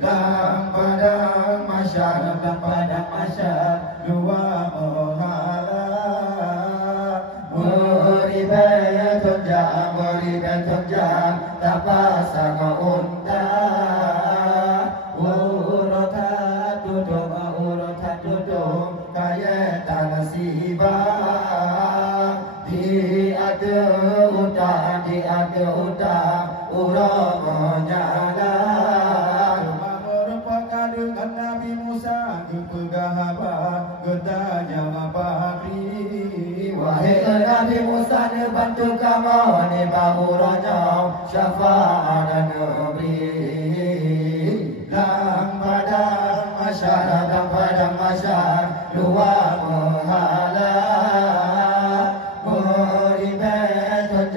Lang padang masyar dua mohala Muribetun jam tapasang unta Urota tudung kaya tanah siba Di ada utang urang menyala merupakan dengan Nabi Musa kepegahaba getanya mapabri wahai Nabi Musa ne bantu kamu ne bahuranya syafaat dan negeri lang padang masyar luar mehala meribetun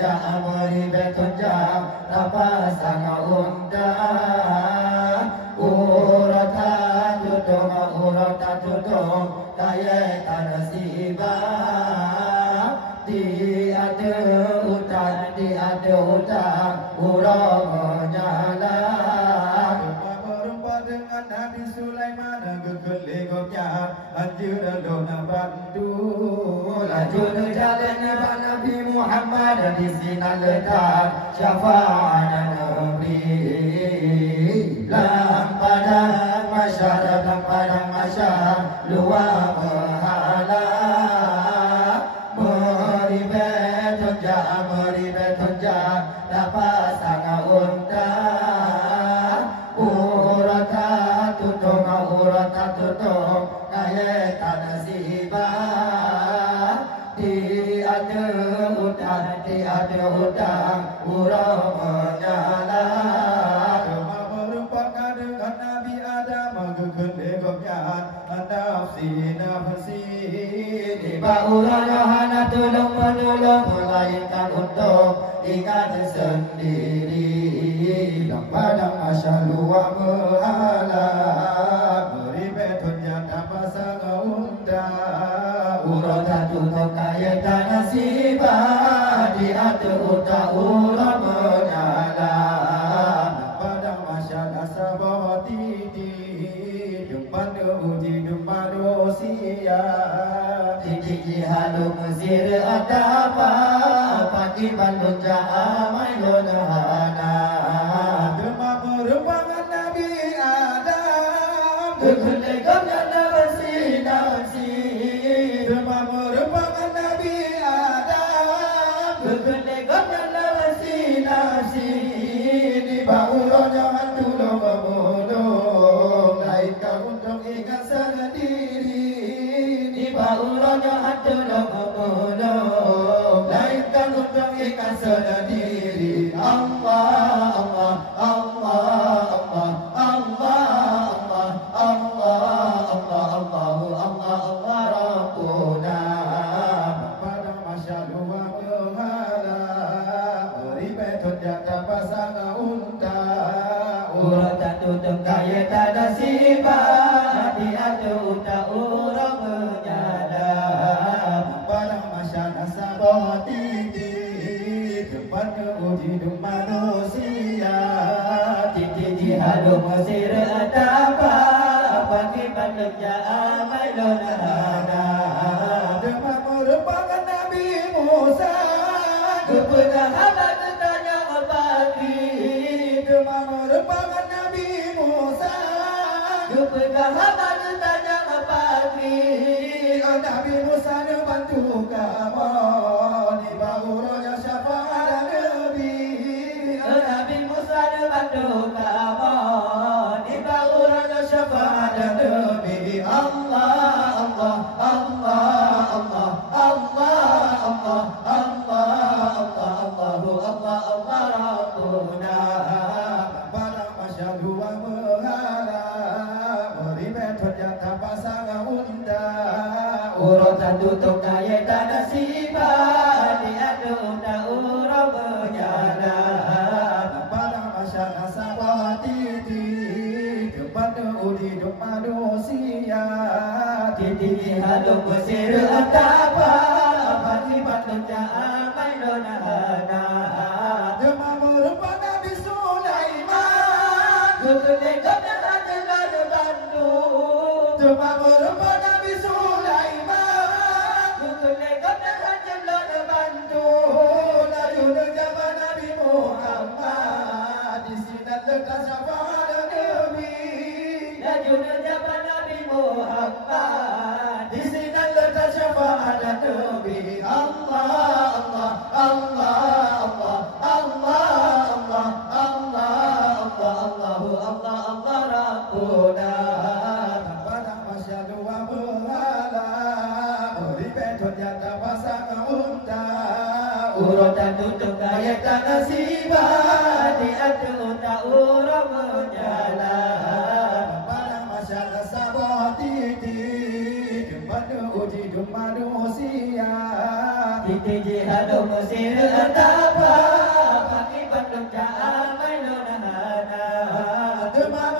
jam tapasang unta urata tudung kaya tanah siba di ada utang urang menyala berempat dengan Nabi Sulaiman gegelegoknya anjir dona bantu laju jalan Nabi Muhammad di sini letak syafaat negeri lang padang masyar luar mehala meribetun jam tapasang unta urata tudung kaya tanah siba di ada utang urang menyala merupakan dengan Nabi Adam gegelegoknya nafsi di bauran Yohana tolong menolong melainkan untuk ingat sendiri dan padang masyar luar mehala meribetun jam tapasang unta urata tudung kaya tanah siba di ada utang urang menyala padang masyar asabah titi depan uji depan usia titi jihadu Mesir adapa pagi bandung jahamai lonahana demam merupakan Nabi Adam kegelegoknya nafsi demam merupakan Nabi Adam kegelegoknya nafsi di baurannya tulung memulung lainkan untuk ingat sendiri di baurannya tulung memulung lainkan untuk ingat sendiri Allah Allah Allah Allah Allah Allah Allah Allah Allah Rabbuna padang masyar luar mehala meribetun jam tapasang unta urata tudung kaya tanah siba di ada utang urang menyala padang masyar asabah titi tempat uji manusia titi jihadu Mesir adapa pagi bandung jahamai lonahana demam merupakan Nabi Musa kepegahaban tanya pagi demam merupakan Nabi Musa kepegahaban tanya pagi Nabi Musa bantu kamu di baurannya syafaat Nabi Nabi Musa bantu kamu di baurannya syafaat Nabi Allah Allah Allah Allah Allah Allah Allah Allah Allah Rabbuna padang masyar luar mehala meribetun jam tapasang unta urata tudung kaya tanah siba di ada utang urang menyala padang masyar asabah titi tempat uji manusia titi jihadu Mesir adapa pagi bandung jahamai lonahana demam merupakan Nabi Sulaiman kegelegoknya Demam merupa Nabi Sulaiman Untuk nekat dengan jemlan bantu Layu zaman Nabi Muhammad Di sini lekas syafaat Nabi Layu zaman Nabi Muhammad Di sini lekas syafaat Nabi Allah Allah Allah Allah Allah Allah Allah Allah Allahu Allah Allah Rabbuna Urutan tutup kaya tak nasibah di atuh tak urang berjalan pada masyarakat sabah titi jumadu uji jumadu sia titi jihadu mesir tapa pagi bandung jaan main nonahana demam